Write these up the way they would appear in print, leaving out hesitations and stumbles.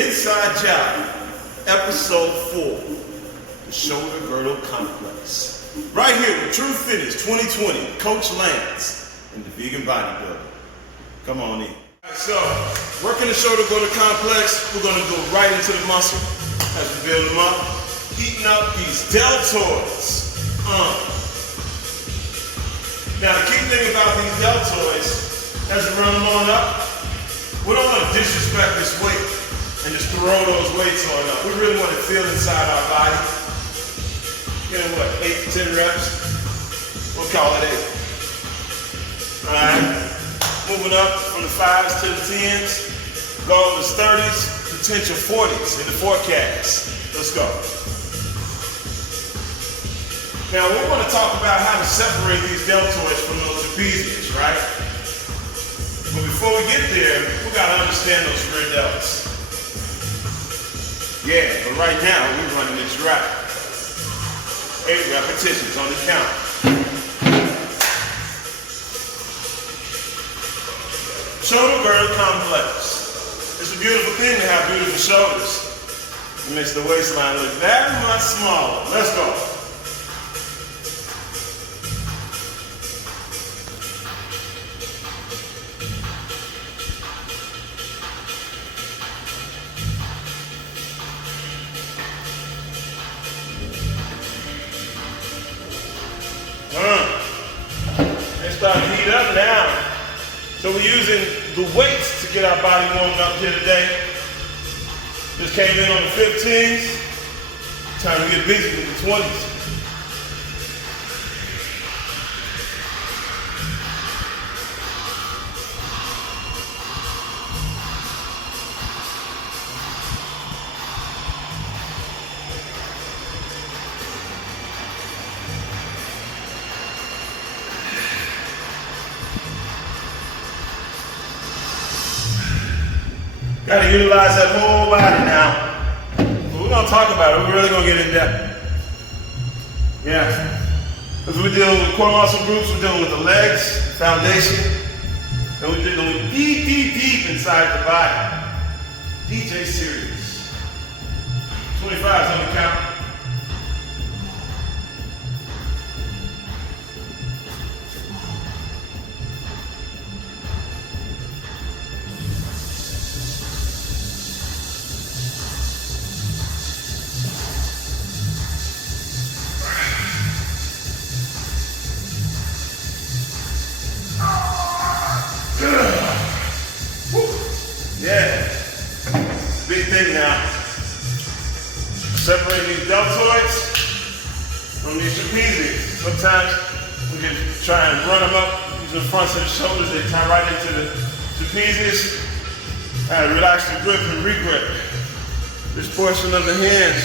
Inside Job, episode 4, the shoulder girdle complex. Right here with True Fitness 2020, Coach Lance and the Vegan Bodybuilder. Come on in. So, working the shoulder girdle complex, we're gonna go right into the muscle as we build them up, heating up these deltoids. Now the key thing about these deltoids, as we run them on up, we don't want to disrespect this weight and just throw those weights on up. We really want to feel inside our body. You know what, 8 to 10 reps? We'll call it 8. All right, moving up from the 5s to the 10s, goal is 30s, potential 40s in the forecast. Let's go. Now we want to talk about how to separate these deltoids from those trapezius, right? But before we get there, we got to understand those rear delts. Yeah, but right now we're running this right. 8 repetitions on the count. Shoulder girdle complex. It's a beautiful thing to have beautiful shoulders. It makes the waistline look that much smaller. Let's go. They start to heat up now. So we're using the weights to get our body warmed up here today. Just came in on the 15s. Time to get busy with the 20s. Got to utilize that whole body now. But we're going to talk about it. We're really going to get in depth. Yeah. Because we're dealing with core muscle groups, we're dealing with the legs, foundation, and we're dealing with deep inside the body. DJ Serious. 25's on the count. Yeah, big thing now. Separate these deltoids from these trapezius. Sometimes we can try and run them up using the fronts of the shoulders. They tie right into the trapezius. Relax the grip and regrip. This portion of the hands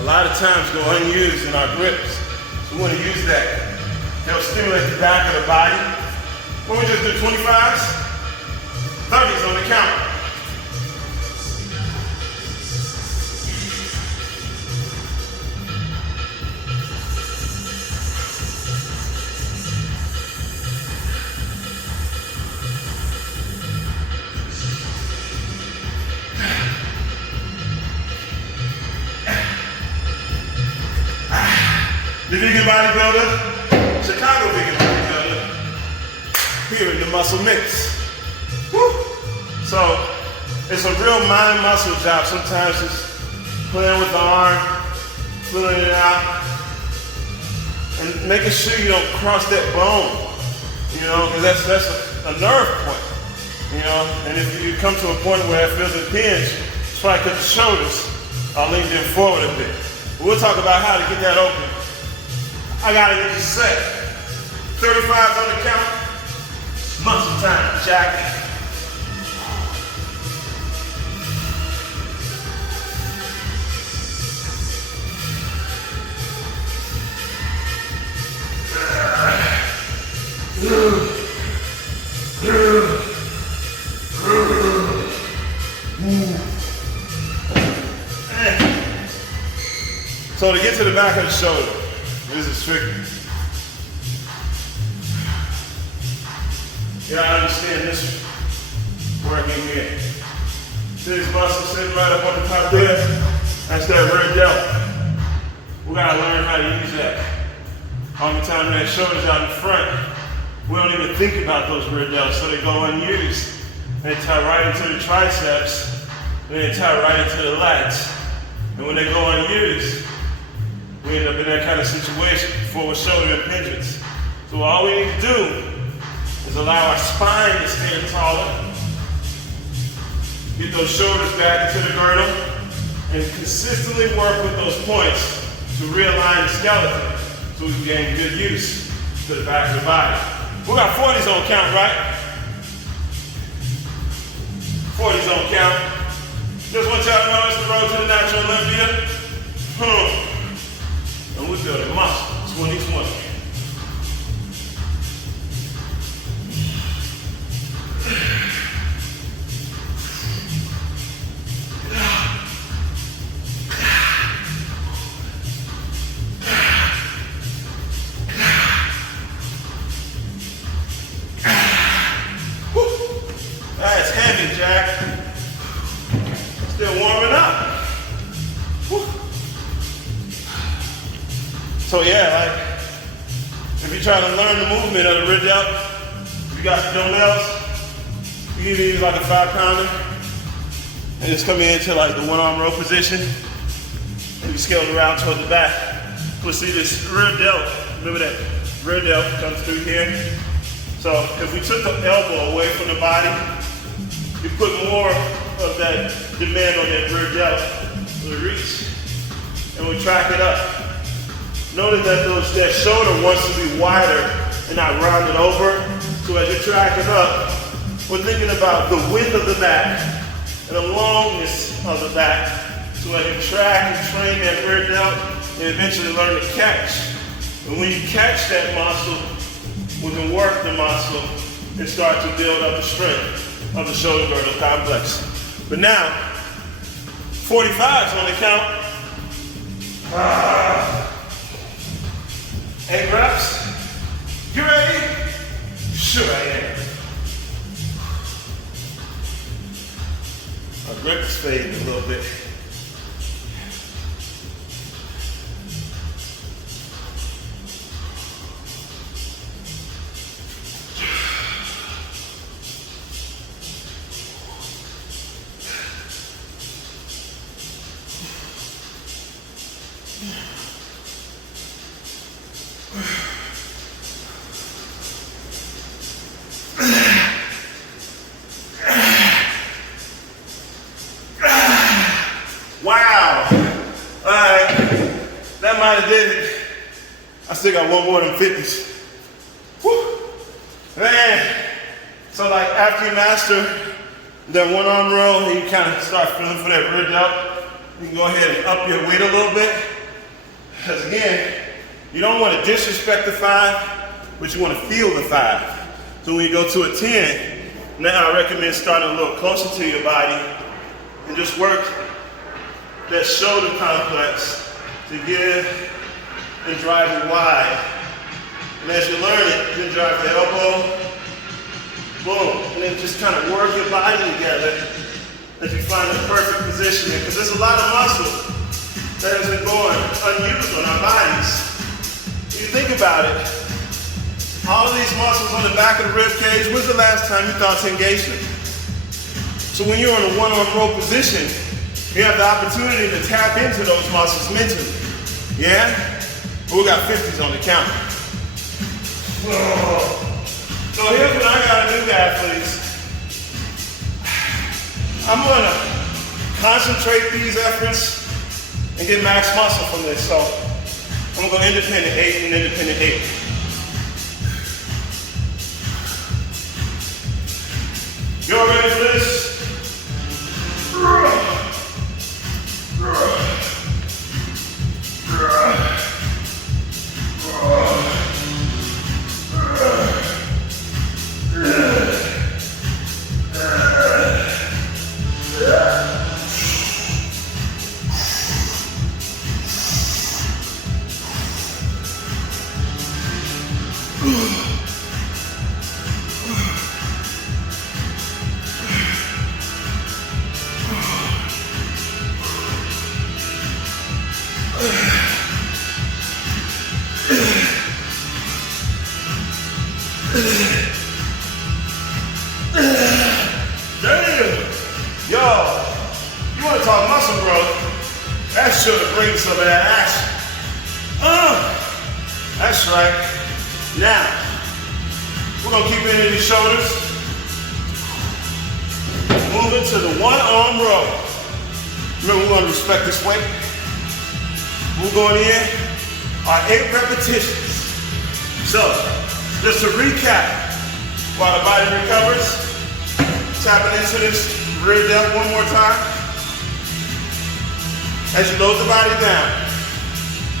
a lot of times go unused in our grips. So we want to use that. Help stimulate the back of the body. What we just do, 25s? 30s on the count. The Vegan Bodybuilder, Chicago Vegan Bodybuilder, here in the muscle mix. Woo. So it's a real mind muscle job. Sometimes it's playing with the arm, pulling it out, and making sure you don't cross that bone, you know, because that's a nerve point, you know, and if you come to a point where it feels impinged, it's probably because the shoulders are leaned in forward a bit. But we'll talk about how to get that open. I gotta get this set. 35s on the count. Muscle time, Jack. So to get to the back of the shoulder, this is tricky. You gotta understand this working here. See this muscle sitting right up on the top there? That's that rear delt. We gotta learn how to use that. All the time that shoulders out in front, we don't even think about those rear delts, so they go unused. They tie right into the triceps, and they tie right into the lats. And when they go unused, we end up in that kind of situation, forward shoulder impingements. So all we need to do is allow our spine to stand taller, get those shoulders back into the girdle, and consistently work with those points to realign the skeleton so we can gain good use to the back of the body. We got 40s on count, right? 40s on count. Just want y'all to know it's the road to the natural Olympia. And we're building muscle 2020. That's heavy, Jack. Still warming up. Whew. So yeah, like, if you're trying to learn the movement of the rear delt, you got dumbbells, you can use like a 5-pounder, and just come into like the one-arm row position, and you scale it around toward the back. We'll see this rear delt, remember that rear delt comes through here. So if we took the elbow away from the body, you put more of that demand on that rear delt. We reach, and we track it up. Notice that that shoulder wants to be wider and not rounded over. So as you're tracking up, we're thinking about the width of the back and the longness of the back. So as you track and train that rear delt, and eventually learn to catch. And when you catch that muscle, we can work the muscle and start to build up the strength of the shoulder girdle complex. But now, 45s on the count. 8 reps. You ready? Sure I am. My grip is fading a little bit. Wow. All right. That might have did it. I still got one more of them 50s. Whew. Man. So like after you master that one arm row, you kind of start feeling for that rear delt. You can go ahead and up your weight a little bit. Because again, you don't want to disrespect the 5, but you want to feel the 5. So when you go to a 10, now I recommend starting a little closer to your body and just work that shoulder complex to give and drive it wide. And as you learn it, then drive the elbow, boom, and then just kind of work your body together as you find the perfect positioning. Because there's a lot of muscle that has been going unused on our bodies. If you think about it, all of these muscles on the back of the rib cage, when's the last time you thought to engage them? So when you're in a one-arm row position, you have the opportunity to tap into those muscles mentally. Yeah? But we got 50s on the count. So here's what I gotta do, athletes. I'm gonna concentrate these efforts and get max muscle from this. So I'm gonna go independent 8 and independent 8. Y'all ready for this? Damn. Yo, you want to talk muscle growth? That should bring some of that action. That's right. Now, we're going to keep it in the shoulders. Moving to the one arm row. Remember, we're going to respect this weight. We're going in our 8 repetitions. So, just to recap, while the body recovers, tapping into this rear delt one more time. As you load the body down,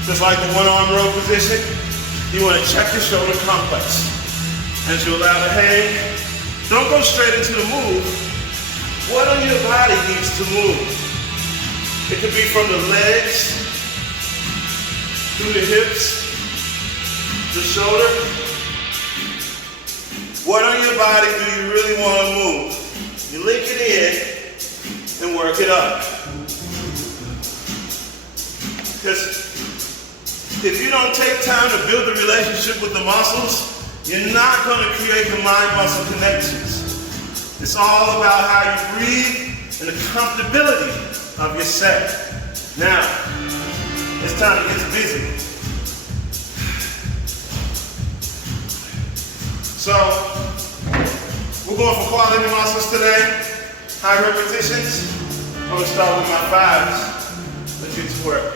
just like the one arm row position, you want to check the shoulder complex. As you allow the hang, don't go straight into the move. What on your body needs to move? It could be from the legs, through the hips, the shoulder. What on your body do you really want to move? You link it in and work it up. Because if you don't take time to build the relationship with the muscles, you're not going to create the mind-muscle connections. It's all about how you breathe and the comfortability of your set. Now, it's time to get busy. So, we're going for quality muscles today. High repetitions. I'm going to start with my 5s. Let's get to work.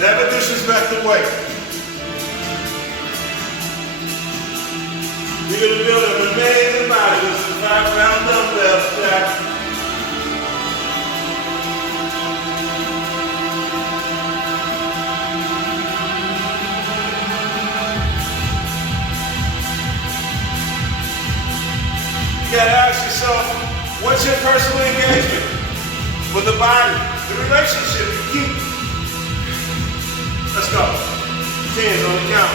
Never disrespect the weight. You're going to build an amazing body with some 5-pound dumbbells, Jack. You got to ask yourself, what's your personal engagement with the body, the relationship you keep? Let's go. 10s on the count.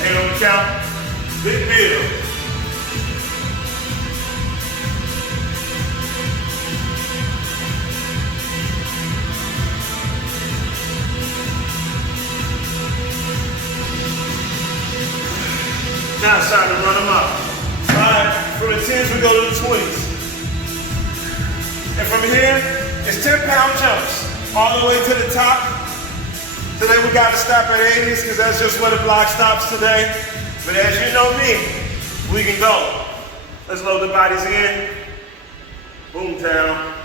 Eight on the count. Big build. Now it's time to run them up. All right, from the 10s we go to the 20s. And from here, it's 10-pound jumps all the way to the top. Today we got to stop at 80s because that's just where the block stops today. But as you know me, we can go. Let's load the bodies in. Boom town.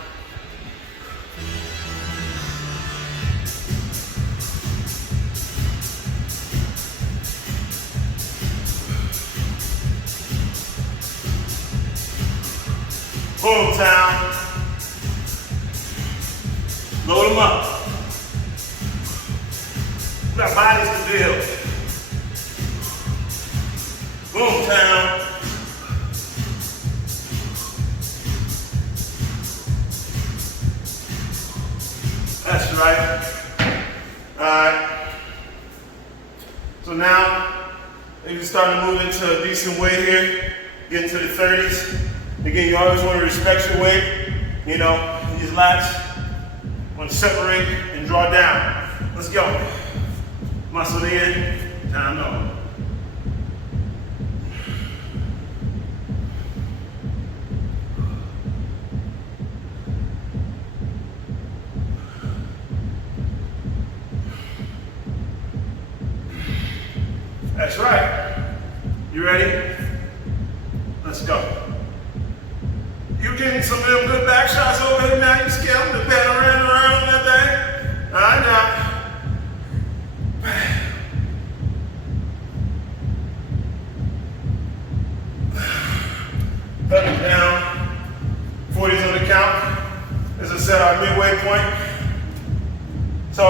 Boom town. Load them up. We got bodies to build. Boom town. That's right. Alright. So now, you can start to move into a decent weight here. Get into the 30s. Again, you always want to respect your weight. You know, these lats want to separate and draw down. Let's go. Muscle in, down low. That's right. You ready? Let's go. You getting some of them good back shots over here now. You scale them to panorama around that thing. All right now. Put it down. 40s on the count. As I said, our midway point. So,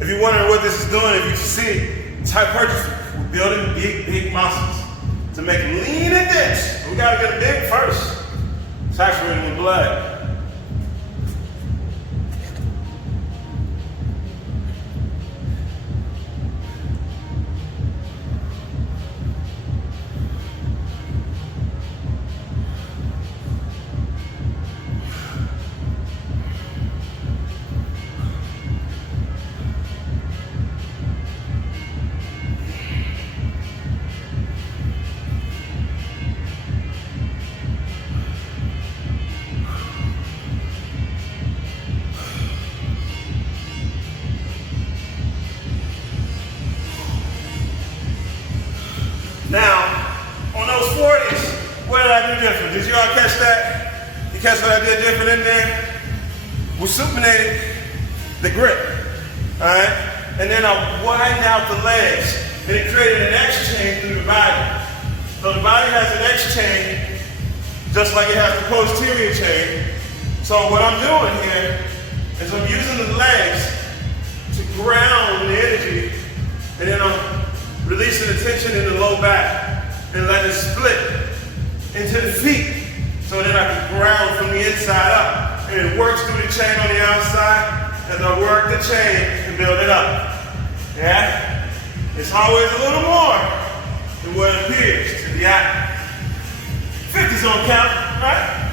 if you're wondering what this is doing, if you see, it's hypertrophy. We're building big, big muscles. to make them lean and dense. We gotta get it big first. Saturating with blood. Now, on those 40s, what did I do different? Did you all catch that? You catch what I did different in there? We supinated the grip, all right? And then I widened out the legs, and it created an X chain through the body. So the body has an X chain, just like it has the posterior chain. So what I'm doing here is I'm using the legs to ground the energy, and then I'm releasing the tension in the low back and letting it split into the feet so that I can ground from the inside up. And it works through the chain on the outside as I work the chain and build it up. Yeah? It's always a little more than what it appears to the eye. 50's on count, right?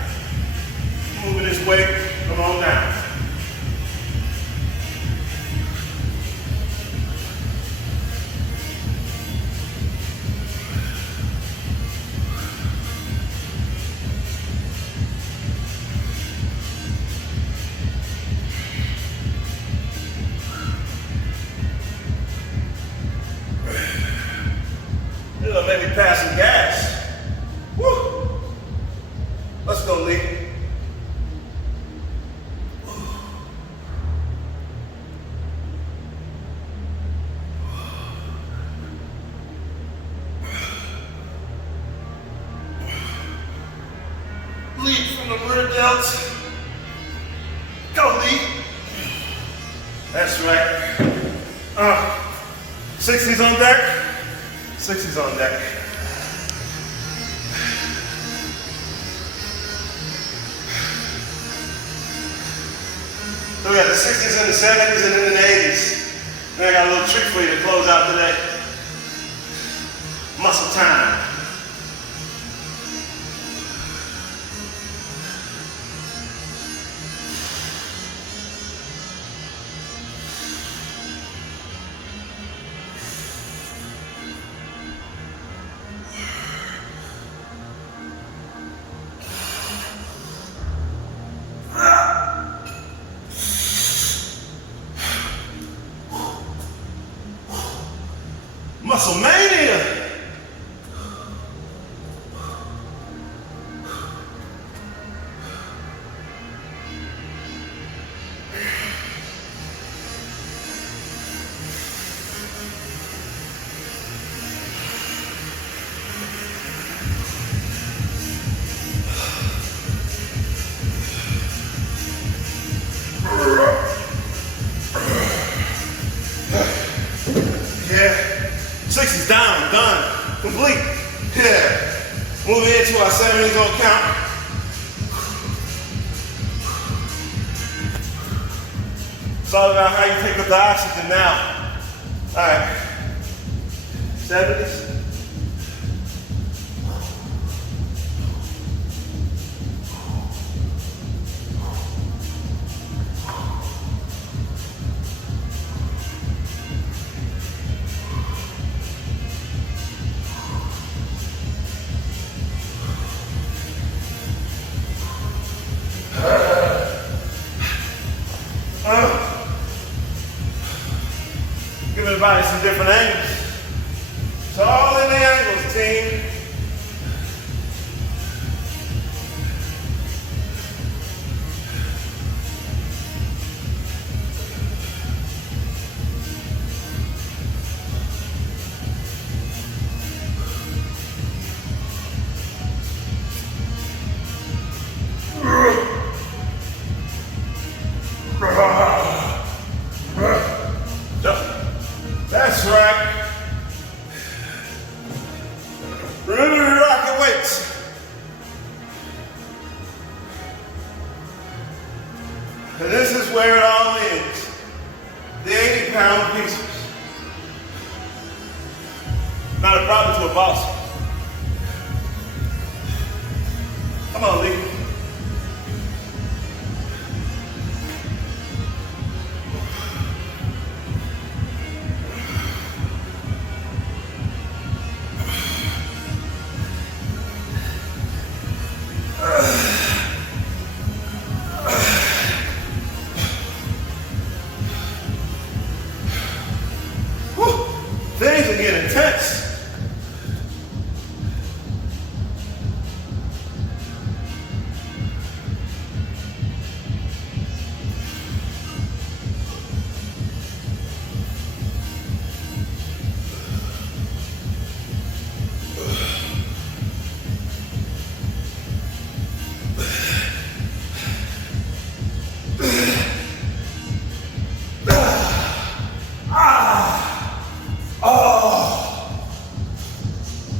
Moving this weight, come on down. It'll make me pass some gas. Woo! Let's go, Lee. Lead from the rear delts. Go, Lee. That's right. 60s on deck. 60's on deck. So we got the 60s and the 70s and then the 80s. Then I got a little trick for you to close out today. Muscle time. Muscle mania. Yeah. 60's down, done, complete. Yeah. Moving into our 70s on count. It's all about how you pick up the oxygen now. All right. 70s. Giving the body some different angles. It's all in the angles, team. That's right. weights. And this is where it all ends. The 80-pound pieces. Not a problem to a boss. Come on, Lee. Things are getting intense.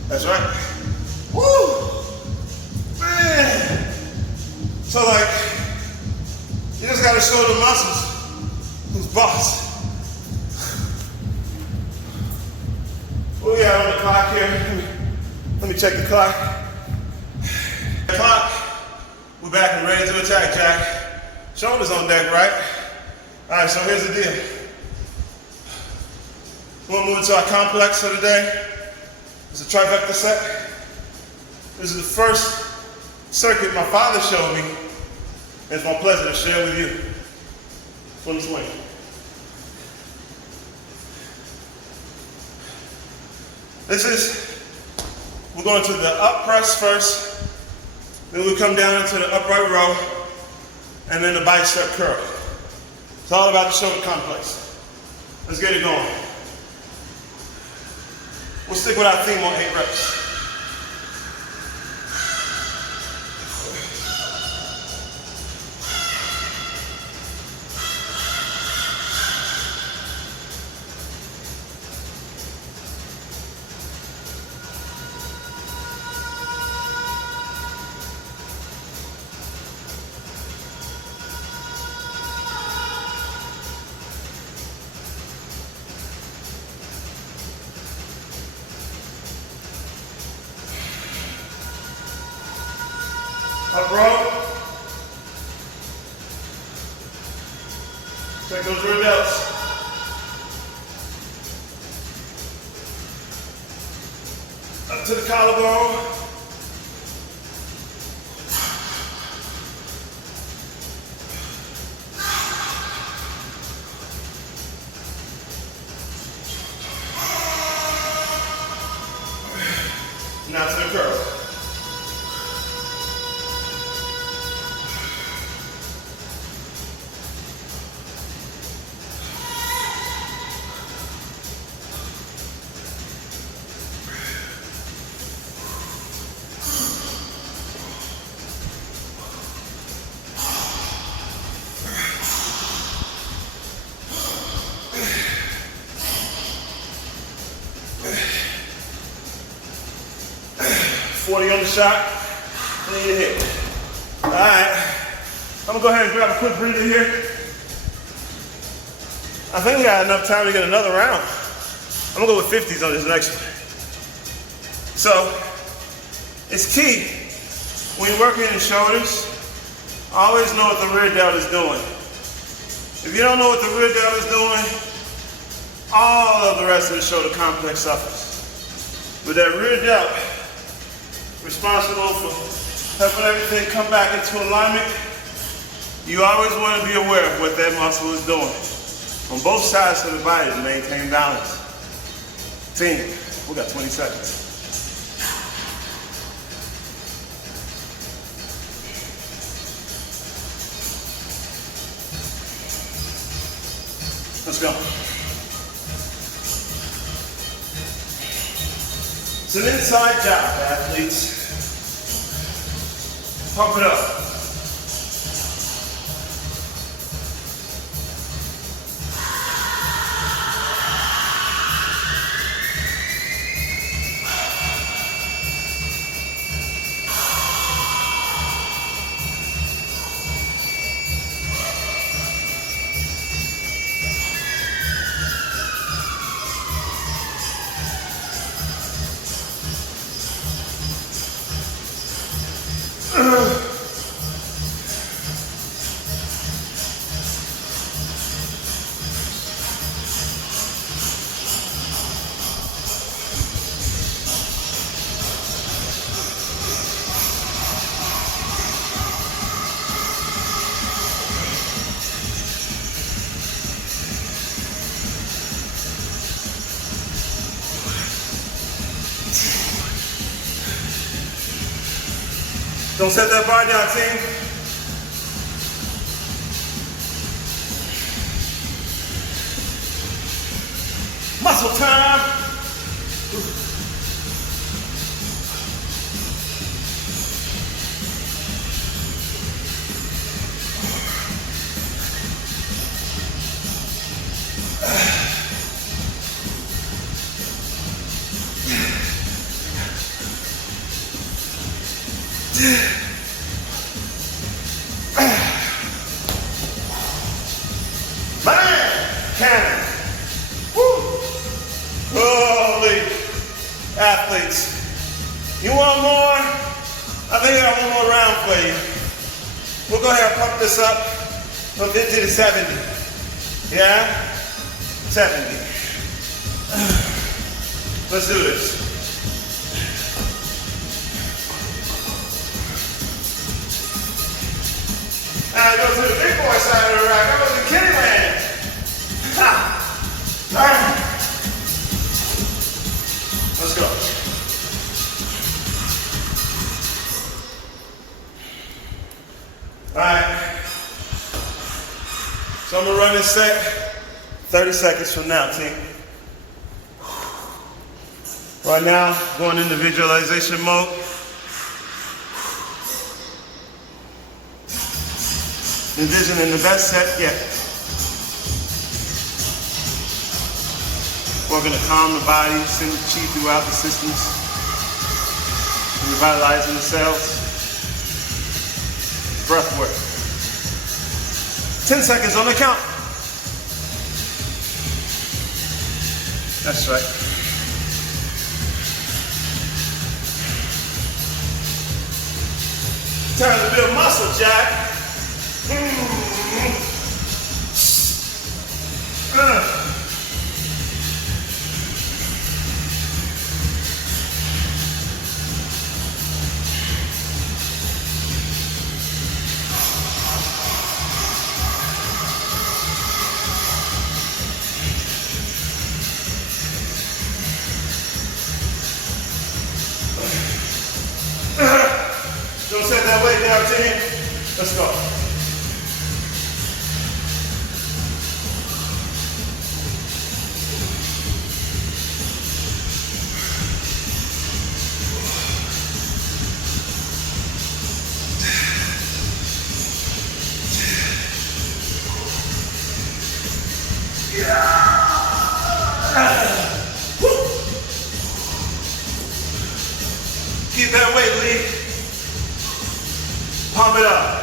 That's right. Woo! Man! So like, you just gotta show the muscles who's boss. What we got on the clock here? Let me check the clock. We're back and ready to attack, Jack. Shoulders on deck, right? All right, so here's the deal. We'll move into our complex for the day. It's a trifecta set. This is the first circuit my father showed me. It's my pleasure to share with you. From swing. We're going to the up press first, then we come down into the upright row, and then the bicep curl. It's all about the shoulder complex. Let's get it going. We'll stick with our theme on 8 reps. Up row. Take those rear delts. Up to the collarbone. Now to the curl. $40 on the shot, clean your hip. All right, I'm gonna go ahead and grab a quick breather here. I think we got enough time to get another round. I'm gonna go with 50s on this next one. So, it's key when you're working in shoulders, always know what the rear delt is doing. If you don't know what the rear delt is doing, all of the rest of the shoulder complex suffers. With that rear delt, responsible for helping everything come back into alignment, you always want to be aware of what that muscle is doing on both sides of the body to maintain balance. Team, we got 20 seconds. Let's go. It's an inside job, athletes. Pump it up. Don't set that bar down, team. Muscle time. Man, cannon. Woo. Holy athletes. You want more? I think I got one more round for you. We'll go ahead and pump this up from 50 to 70. Yeah? 70. Let's do this. I go to the big boy side of the rack. I go to Kitty Land. Ha! All right. Let's go. All right. So I'm gonna run this set 30 seconds from now, team. Right now, going into visualization mode. Envisioning the best set yet. We're going to calm the body, send chi throughout the systems, revitalizing the cells. Breath work. 10 seconds on the count. That's right. Time to build muscle, Jack. Don't set that weight down, team. Let's go. Keep that weight, Lee. Pump it up.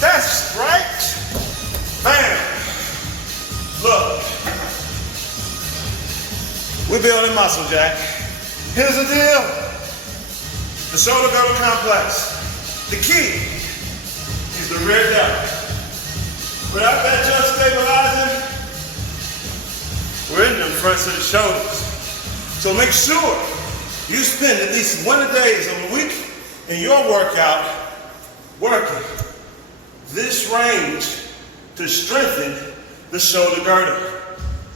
That's right. Bam. Look. We're building muscle, Jack. Here's the deal. The shoulder girdle complex. The key is the rear delt. Without that just stabilizing, we're in the fronts of the shoulders. So make sure you spend at least 1 of the days of the week in your workout working this range to strengthen the shoulder girdle.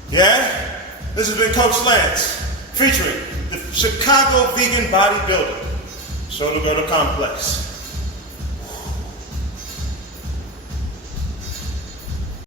Yeah? This has been Coach Lance, featuring the Chicago Vegan Bodybuilder, Shoulder Girdle Complex.